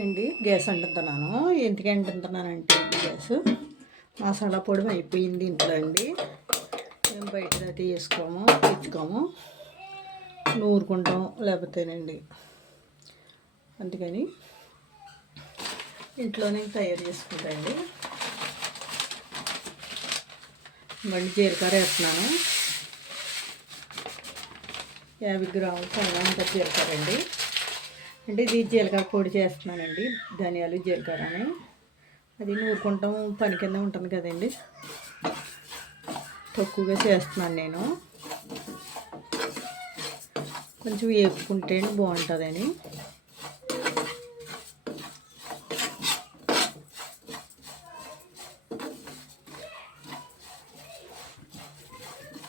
ఏంటి గ్యాస్ అంటున్నాను. ఎందుకు అంటున్నానంటే గ్యాస్ మసాలా పొడి అయిపోయింది ఇంట్లో అండి. మేము బయట అది వేసుకోము, తెచ్చుకోము, నూరుకుంటాం లేకపోతేనండి. అందుకని ఇంట్లోనే తయారు చేసుకుంటాండి. మళ్ళీ జీలకర్ర వేస్తున్నాను. 50 గ్రాములు చాలా ఉంటుంది జీలకర్ర అండి. అంటే ఇది జీలకర్ర పొడి చేస్తున్నానండి. ధనియాలు జీలకర్ర అని అది నూరుకుంటాం పని కింద ఉంటుంది కదండి. తక్కువగా చేస్తున్నాను నేను. కొంచెం వేపుకుంటే బాగుంటుందని.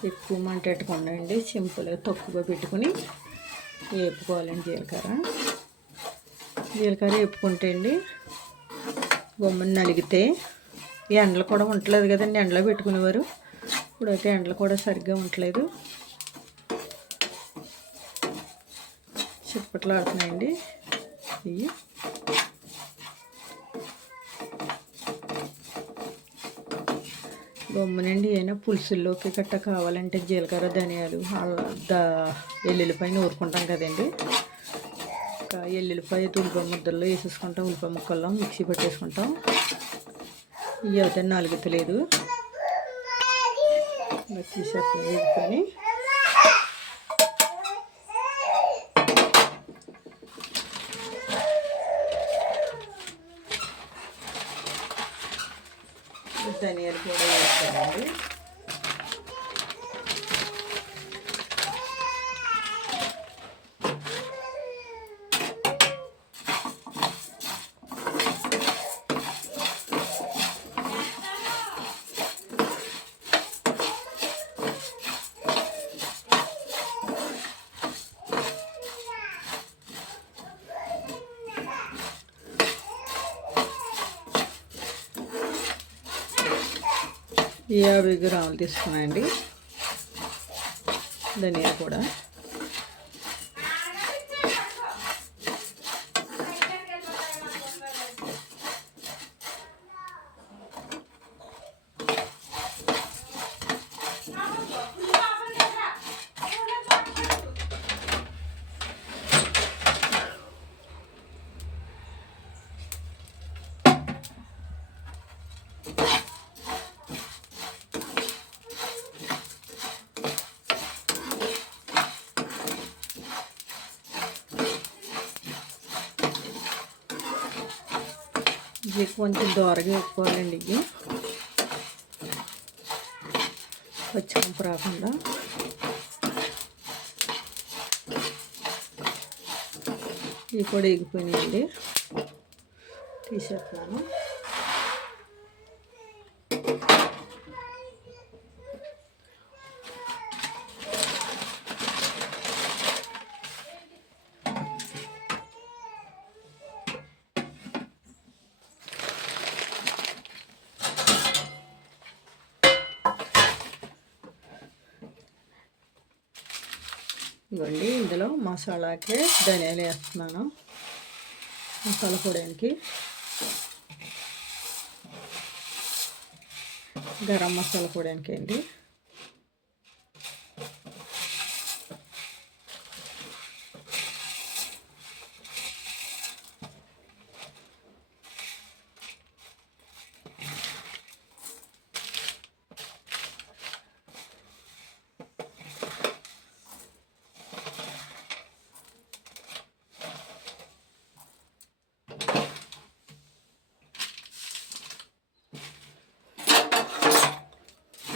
ఎక్కువ మంట పెట్టుకోండి, సింపుల్గా తక్కువగా పెట్టుకుని వేపుకోవాలండి. జీలకర్ర వేపుకుంటే అండి బొమ్మని నలిగితే ఎండలు కూడా ఉండలేదు కదండి. ఎండలో పెట్టుకునేవారు, ఇప్పుడైతే ఎండలు కూడా సరిగ్గా ఉండలేదు. చిప్పట్లు ఆడుతున్నాయండి ఇవి. బొమ్మనండి ఏమైనా పులుసుల్లోకి గట్ట కావాలంటే జీలకర్ర ధనియాలు ఎల్లుల్లిపాయ నూరుకుంటాం కదండి. ఎల్లుల్లిపాయ ఉల్లిపాయ ముద్దల్లో వేసేసుకుంటాం. ఉల్లిపాయ ముక్కల్లో మిక్సీ పట్టేసుకుంటాం. ఇవి అయితే నలుగుతలేదు, తీసేస్తాం వేసుకొని. ధనియాలు కూడా వేస్తామండి. ఈ 50 గ్రాములు తీసుకున్నాయండి ధనియాలు కూడా. ఇది కొంచెం దోరగా వేసుకోవాలండి. ఇవి పచ్చికంపు రాకుండా. ఇవి కూడా ఎగిపోయినాయండి, తీసేస్తున్నాను. ఇవ్వండి, ఇందులో మసాలాకి ధనియాలు వేస్తున్నాను. మసాలా పొడానికి గరం మసాలా పొడానికి అండి.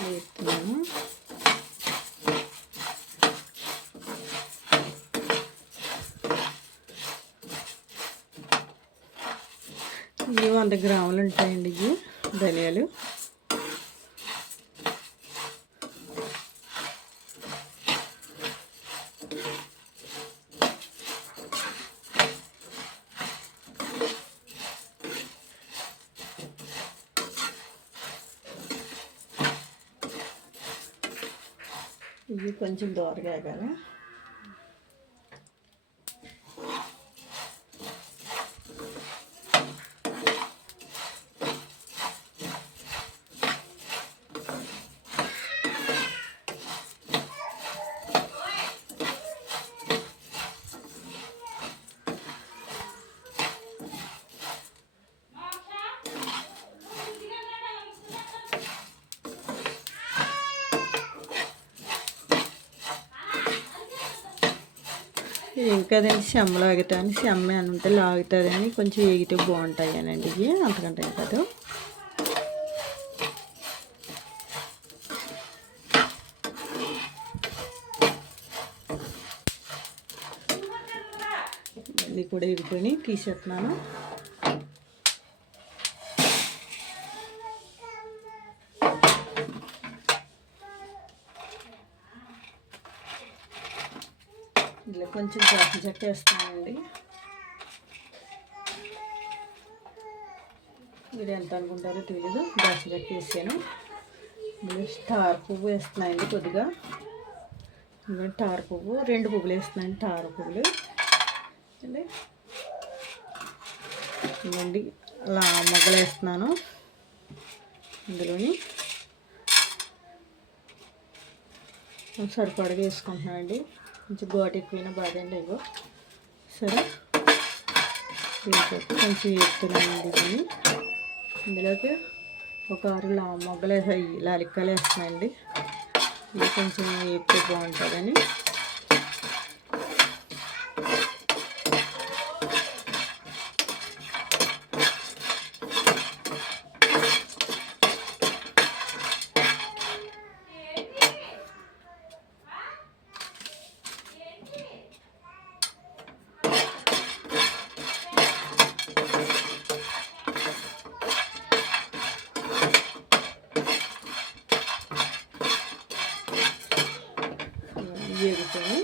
వేస్తున్నాను. ఇవి 100 గ్రాములు ఉంటాయండి. ఇవి ధనియాలు. ఇవి కొంచెం దోరగా వేగాలి. ఏం కదండి చెమ్మ లాగుతాను, చెమ్మ అని ఉంటే లాగుతుంది అని కొంచెం వేగితే బాగుంటాయి అనండి ఇవి, అంతకంటే కాదు. ఇది కూడా వేగిపోయి తీసేస్తున్నాను. ఇందులో కొంచెం దాల్చిన చెక్క వేస్తానండి. మీరు ఎంత అనుకుంటారో తెలీదు, దాల్చిన చెక్క వేసాను. స్టార్ పువ్వు వేస్తున్నాయండి కొద్దిగా. టార్ పువ్వు 2 పువ్వులు వేస్తున్నాయండి, టార్ పువ్వులు అండి. ఇవ్వండి అలా మొగ్గలు వేస్తున్నాను ఇందులోని. సరిపడగా వేసుకుంటున్నానండి, కొంచెం ఘాటు ఎక్కువైనా బాధండి. ఇగో సరే కొంచెం వేస్తున్నానండి దీన్ని. ఇందులోకి ఒక 6 మొగ్గలు వేసాయి, లాలిక్కాయలు వేస్తున్నాయండి. ఇది కొంచెం వేస్తే బాగుంటుందని. వేగుతాయి.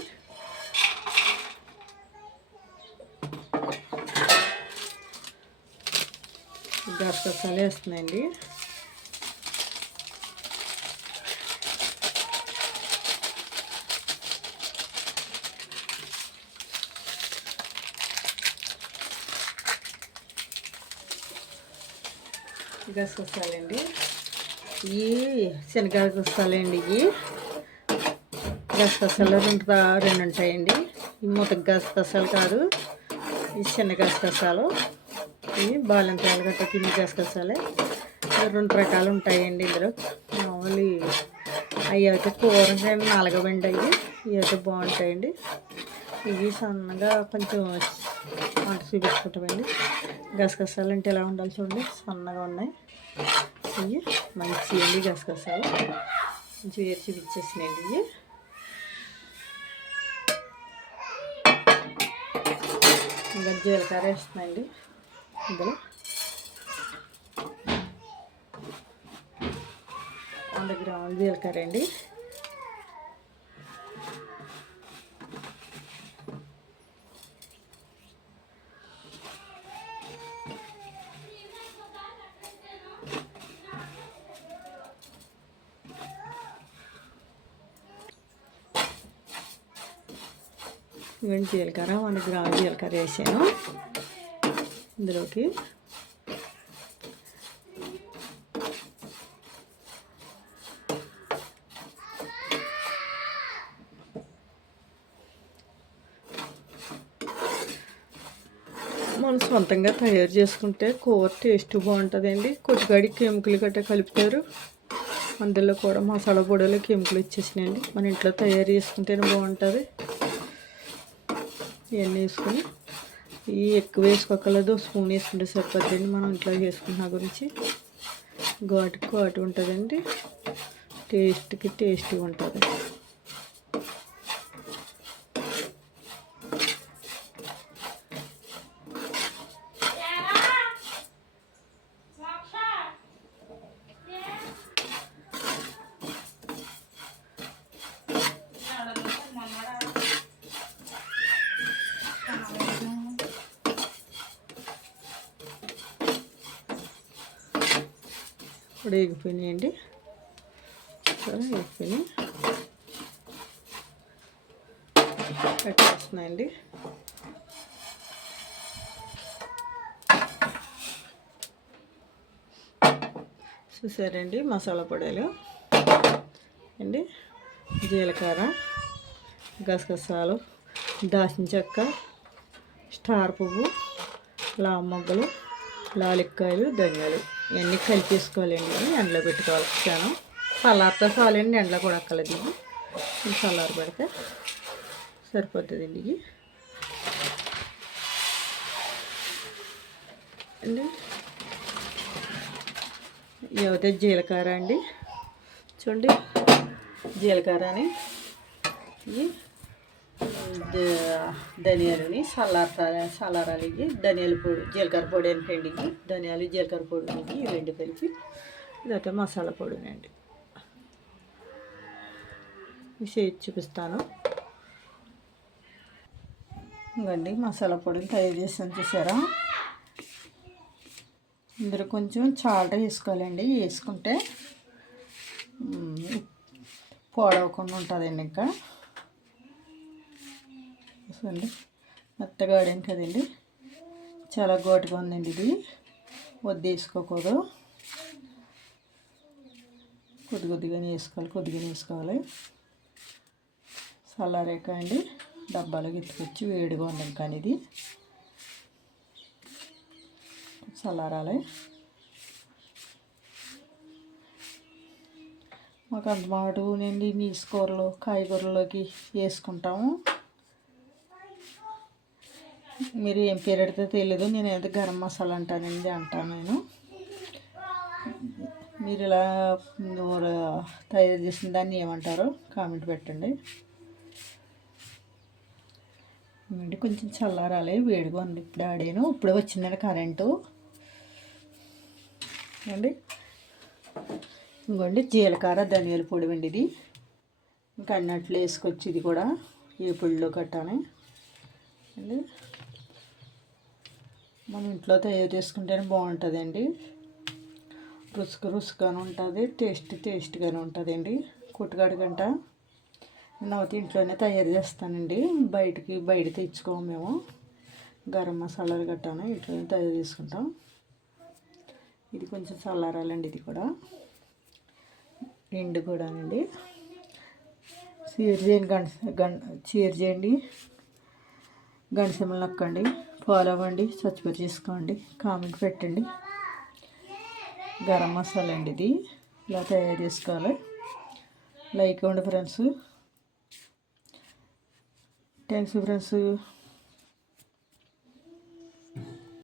గసగసాలు వేస్తున్నాయండి. గసగసాలండి, ఇవి శనగగసాలండి. ఇవి గసగసాలు 2 ఉంటాయండి. ఈ మూత గసగసాలు కాదు, ఈ చిన్న గసగసాలు. ఇవి బాలంకాయలు గట్ట తిని గసగసాలే. 2 రకాలు ఉంటాయండి ఇందులో. మామూలు అవి అయితే కూర నలగవండి, అవి ఇవి అయితే బాగుంటాయండి. ఇవి సన్నగా కొంచెం మాట చూపించుకుంటామండి. గసగసాలు అంటే ఎలా ఉండాలి చూడండి, సన్నగా ఉన్నాయి. ఇవి మంచి అండి గసగసాలు, కొంచెం వేరు చూపించేసినాయండి. ఇవి ఇంకా జీలకర్ర వేస్తున్నాయండి ఇందులో. 100 గ్రాములు జీలకర్ర అండి. ఇవన్నీ జీలకర్ర 100 గ్రాములు జీలకర్ర వేసాను ఇందులోకి. మనం సొంతంగా తయారు చేసుకుంటే కూర టేస్ట్ బాగుంటుందండి. కొద్దిగాడి కెమికల్ గట్రా కలుపుతారు, అందులో కూడా మసాలా పొడిలో కెమికల్ ఇచ్చేసినాయండి. మన ఇంట్లో తయారు చేసుకుంటేనే బాగుంటుంది. ఇవన్నీ వేసుకొని ఇవి ఎక్కువ వేసుకోకలేదు, స్పూన్ వేసుకుంటే సరిపోద్దండి. మనం ఇంట్లో వేసుకున్న గురించి ఘాటు ఉంటుందండి, టేస్ట్గా ఉంటుంది. ఇప్పుడు వేగిపోయినాయండి, సరే వేగిపోయినాయి పెట్టేస్తున్నాయండి. చూసారండి మసాలా పొడిలు అండి, జీలకర్ర, గసగసాలు, దాల్చిన చెక్క, స్టార్ పువ్వు, మొగ్గలు, లాలిక్కాయలు, ధనియాలు ఇవన్నీ కలిపేసుకోవాలండి. ఎండలో పెట్టుకోవాలి. చాలా చల్లారితో చాలండి, ఎండలో కూడా అక్కర్లేదు. ఇది చల్లారి పెడితే సరిపోతుందండి. ఇవి అండి ఇవైతే జీలకర్ర అండి, చూడండి జీలకర్రని, ఇవి ధనియాలని చల్లారాలి. ఇవి ధనియాల పొడి, జీలకర్ర పొడి అనిపండి, ఇవి ధనియాలు జీలకర్ర పొడి అండి, ఈ రెండు కలిపి ఇదైతే మసాలా పొడినండి. చేసి చూపిస్తాను. ఇంకండి మసాలా పొడిని తయారు చేసాను చూసారా. ఇందులో కొంచెం సాల్ట్ వేసుకోవాలండి, వేసుకుంటే పోడవకుండా ఉంటుందండి. ఇంకా చూడండి మెత్తగా ఆడాం కదండి, చాలా ఘాటుగా ఉందండి. ఇది వద్దు వేసుకోకూడదు, కొద్దిగానే వేసుకోవాలి. చల్లారాక అండి డబ్బాలోకి ఎత్తుకొచ్చి వేడిగా ఉండాలి, కానీ ఇది చల్లారాలి. మాకు అంత మాట నుండి నీసు కూరలు కాయగూరలోకి వేసుకుంటాము. మీరు ఏం పేరు పెడితే తెలియదు, నేను ఏదో గరం మసాలా అంటాను నేను. మీరు ఇలా తయారు చేసిన దాన్ని ఏమంటారో కామెంట్ పెట్టండి. కొంచెం చల్లారాలి, వేడిగా ఉంది. ఇప్పుడు ఆడాను, ఇప్పుడే వచ్చిందండి కరెంటు అండి. ఇంకోండి జీలకర్ర ధనియాల పొడి అండి, ఇది ఇంకా అన్నట్లు వేసుకొచ్చి ఇది కూడా ఏ పొడిలో కట్టాలి అండి. మనం ఇంట్లో తయారు చేసుకుంటేనే బాగుంటుందండి, రుచిగానే ఉంటుంది, టేస్ట్గానే ఉంటుందండి. కొట్టుగాడి గంట నేనైతే ఇంట్లోనే తయారు చేస్తానండి, బయట తెచ్చుకోము మేము. గరం మసాలాలు గట్టాను ఇంట్లోనే తయారు చేసుకుంటాం. ఇది కొంచెం చల్లారాలండి, ఇది కూడా ఎండు కూడానండి. షేర్ చేయండి, గంటసెమ్మలు నొక్కండి, ఫాలో అవ్వండి, సబ్స్క్రైబ్ చేసుకోండి, కామెంట్ పెట్టండి. గరం మసాలా అండి, ఇది ఇలా తయారు చేసుకోవాలి. లైక్ ఇవ్వండి ఫ్రెండ్స్. Thanks friends.